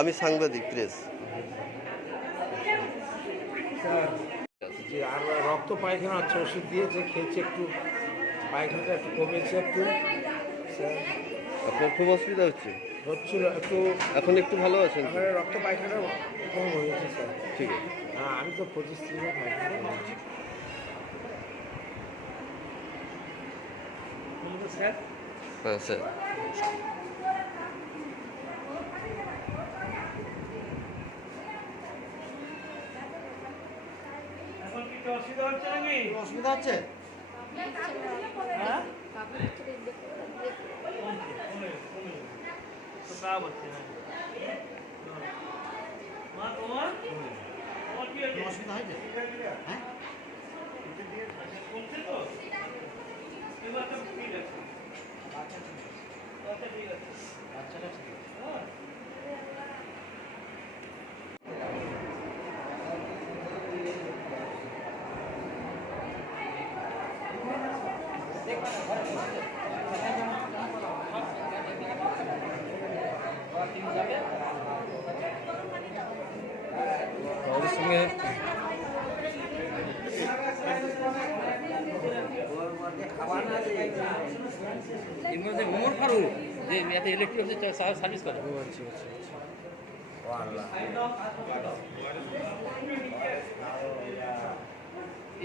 আমি সাংবাদিক, প্রেস। যে আর রক্ত পায়খানা হচ্ছে, ওষুধ দিয়েছে, খেয়েছে, একটু পায়খানাটা একটু কমেছে একটু স্যার। আপনার খুব অসুবিধা হচ্ছে? হচ্ছিল একটু। এখন একটু ভালো আছেন তো? আমার রক্ত পায়খানা কম হয়েছে স্যার। ঠিক আছে। হ্যাঁ, আমি তো 25 দিনের পায়খানা কমেছি। স্যার হ্যাঁ স্যার। এখন কি অসুবিধা হচ্ছে নাকি? অসুবিধা হচ্ছে? হ্যাঁ? তো তা বলছে না। মা তোমার কি হয়েছে? অসুবিধা হয়েছে? হ্যাঁ, কমছে তো? এবার তো ঠিক আছে। আচ্ছা ঠিক আছে। বাচ্চাটা ঠিক আছে। হ্যাঁ। ওদের সঙ্গে উমর ফারুক যে ইলেকট্রিক সার্ভিস করে।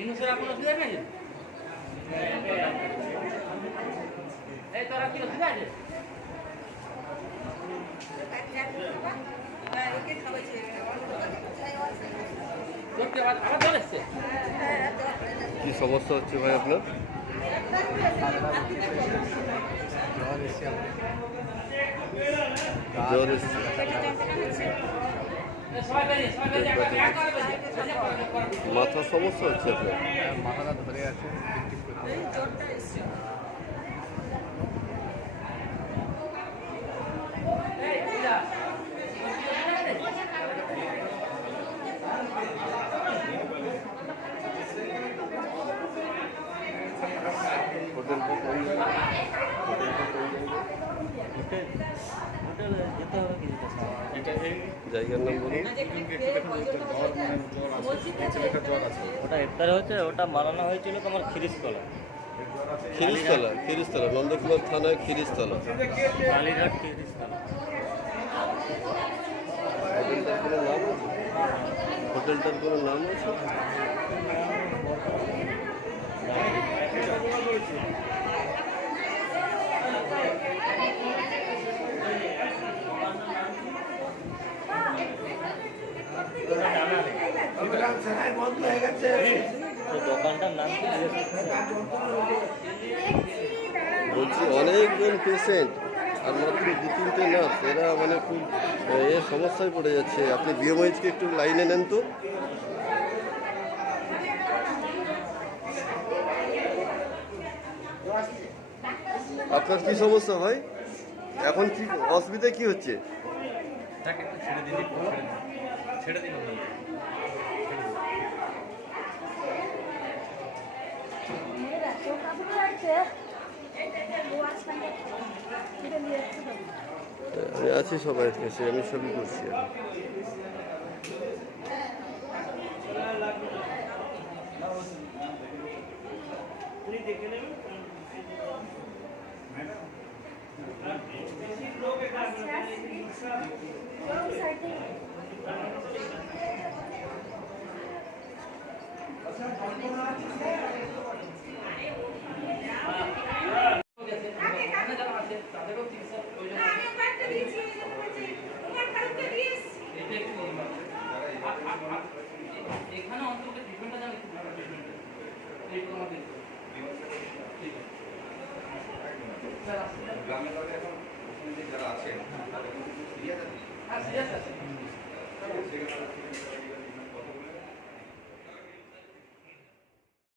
ইনুসের আপনার অসুবিধা নেই? এই তোরা কি অসুবিধা আছে? আবার চলে এসছে। কি সমস্যা হচ্ছে ভাই আপনার? জ্বর এসছে। মাথার সমস্যা হচ্ছে আপনার? মাথাটা ধরে আছে। জায়গার নাম বলুন। ওটা ইফতারে হচ্ছে, ওটা বানানো হয়েছিল তোমার খিরিশতলা। খিরিশতলা? খিরিশতলা নন্দকুমার থানায় খিরিশতলা। কালীঘাট খিরিশতলা। হোটেলটার কোনো নাম আছে? হোটেলটার কোনো নাম আছে? বন্ধ হয়ে গেছে। তো দোকানটার নাম কি? বলছি অনেকজন পেশেন্ট আর মাত্র 2-3টে নার্স, এরা মানে খুব সমস্যায় পড়ে যাচ্ছে। আপনি বিএমএইচকে একটু লাইনে নেন তো। আপনার কি সমস্যা ভাই? এখন কি অসুবিধা কি হচ্ছে? ছেড়ে দিন। আমি আছি সবাই কাছে, আমি সবই করছি। দেখে নেবেন। এখানে অন্তত ট্রিটমেন্টটা জানি গ্রামের বাড়ি এখন যারা আছেন তাদের সিরিয়াস আছে। হ্যাঁ সিরিয়াস আছে।